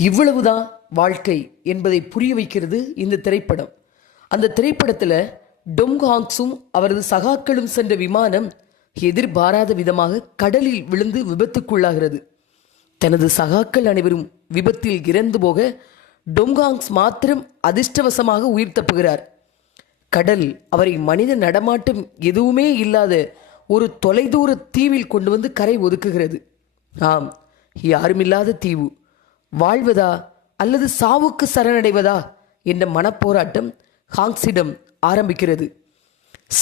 இவ்வளவுதான் வாழ்க்கை என்பதை புரிய வைக்கிறது இந்த திரைப்படம். அந்த திரைப்படத்தில் டொங்காங்ஸும் அவரது சகாக்களும் சென்ற விமானம் எதிர்பாராத விதமாக கடலில் விழுந்து விபத்துக்குள்ளாகிறது. தனது சகாக்கள் அனைவரும் விபத்தில் இறந்து போக டொங்காங்ஸ் மாத்திரம் அதிர்ஷ்டவசமாக உயிர் தப்புகிறார். கடல் அவரை மனித நடமாட்டம் எதுவுமே இல்லாத ஒரு தொலைதூர தீவில் கொண்டு வந்து கரை ஒதுக்குகிறது. ஆம் யாருமில்லாத தீவு. வாழ்வதா அல்லது சாவுக்கு சரணடைவதா என்ற மனப்போராட்டம் ஹாங்ஸிடம் ஆரம்பிக்கிறது.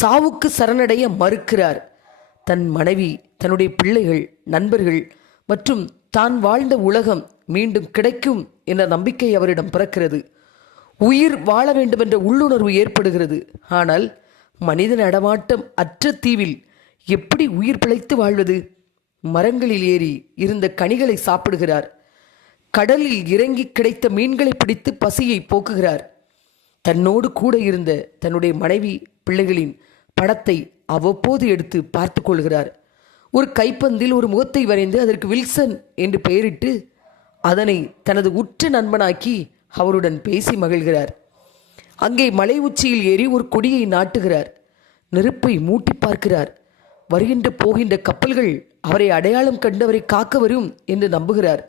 சாவுக்கு சரணடைய மறுக்கிறார். தன் மனைவி தன்னுடைய பிள்ளைகள் நண்பர்கள் மற்றும் தான் வாழ்ந்த உலகம் மீண்டும் கிடைக்கும் என்ற நம்பிக்கை அவரிடம் பிறக்கிறது. உயிர் வாழ வேண்டும் என்ற உள்ளுணர்வு ஏற்படுகிறது. ஆனால் மனித நடமாட்டம் அற்ற தீவில் எப்படி உயிர் பிழைத்து வாழ்வது? மரங்களில் ஏறி இருந்த கனிகளை சாப்பிடுகிறார். கடலில் இறங்கி கிடைத்த மீன்களை பிடித்து பசியை போக்குகிறார். தன்னோடு கூட இருந்த தன்னுடைய மனைவி பிள்ளைகளின் படத்தை அவ்வப்போது எடுத்து பார்த்து கொள்கிறார். ஒரு கைப்பந்தில் ஒரு முகத்தை வரைந்து அதற்கு வில்சன் என்று பெயரிட்டு அதனை தனது உற்ற நண்பனாக்கி அவருடன் பேசி மகிழ்கிறார். அங்கே மலை உச்சியில் ஏறி ஒரு கொடியை நாட்டுகிறார். நெருப்பை மூட்டி பார்க்கிறார். வருகின்ற போகின்ற கப்பல்கள் அவரை அடையாளம் கண்டு அவரை காக்க வரும் என்று நம்புகிறார்.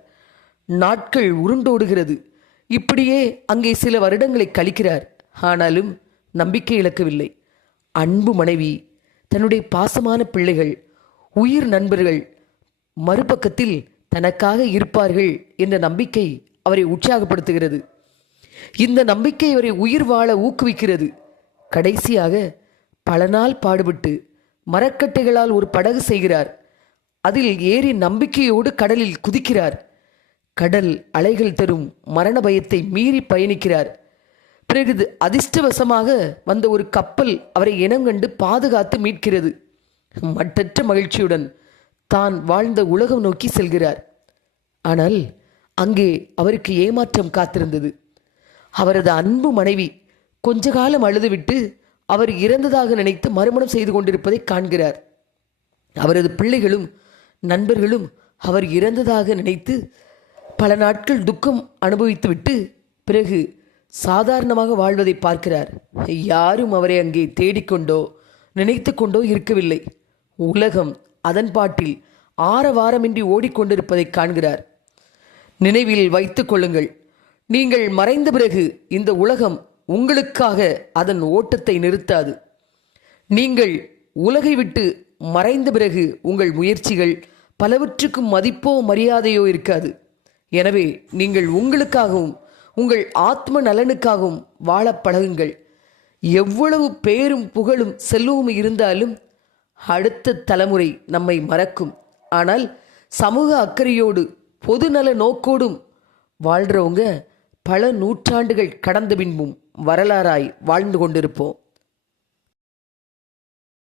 நாட்கள் உருண்டோடுகிறது. இப்படியே அங்கே சில வருடங்களை கழிக்கிறார். ஆனாலும் நம்பிக்கை இழக்கவில்லை. அன்பு மனைவி தன்னுடைய பாசமான பிள்ளைகள் உயிர் நண்பர்கள் மறுபக்கத்தில் தனக்காக இருப்பார்கள் என்ற நம்பிக்கை அவரை உற்சாகப்படுத்துகிறது. இந்த நம்பிக்கை அவரை உயிர் வாழ ஊக்குவிக்கிறது. கடைசியாக பல நாள் பாடுபட்டு மரக்கட்டைகளால் ஒரு படகு செய்கிறார். அதில் ஏறி நம்பிக்கையோடு கடலில் குதிக்கிறார். கடல் அலைகள் தரும் மரண பயத்தை மீறி பயணிக்கிறார். பிறகு அதிர்ஷ்டவசமாக வந்த ஒரு கப்பல் அவரை இனம் கண்டு பாதுகாத்து மீட்கிறது. மட்டற்ற மகிழ்ச்சியுடன் தான் வாழ்ந்த உலகம் நோக்கி செல்கிறார். ஆனால் அங்கே அவருக்கு ஏமாற்றம் காத்திருந்தது. அவரது அன்பு மனைவி கொஞ்ச காலம் அழுதுவிட்டு அவர் இறந்ததாக நினைத்து மறுமணம் செய்து கொண்டிருப்பதை காண்கிறார். அவரது பிள்ளைகளும் நண்பர்களும் அவர் இறந்ததாக நினைத்து பல நாட்கள் துக்கம் அனுபவித்துவிட்டு பிறகு சாதாரணமாக வாழ்வதை பார்க்கிறார். யாரும் அவரை அங்கே தேடிக்கொண்டோ நினைத்து கொண்டோ இருக்கவில்லை. உலகம் அதன் பாட்டில் ஆரவாரமின்றி ஓடிக்கொண்டிருப்பதை காண்கிறார். நினைவில் வைத்துக் கொள்ளுங்கள் நீங்கள் மறைந்த பிறகு இந்த உலகம் உங்களுக்காக அதன் ஓட்டத்தை நிறுத்தாது. நீங்கள் உலகை விட்டு மறைந்த பிறகு உங்கள் முயற்சிகள் பலவற்றுக்கும் மதிப்போ மரியாதையோ இருக்காது. எனவே நீங்கள் உங்களுக்காகவும் உங்கள் ஆத்ம நலனுக்காகவும் வாழ பழகுங்கள். எவ்வளவு பேரும் புகழும் செல்வமும் இருந்தாலும் அடுத்த தலைமுறை நம்மை மறக்கும். ஆனால் சமூக அக்கறையோடு பொதுநல நோக்கோடும் வாழ்கிறவங்க பல நூற்றாண்டுகள் கடந்த பின்பும் வரலாறாய் வாழ்ந்து கொண்டிருப்போம்.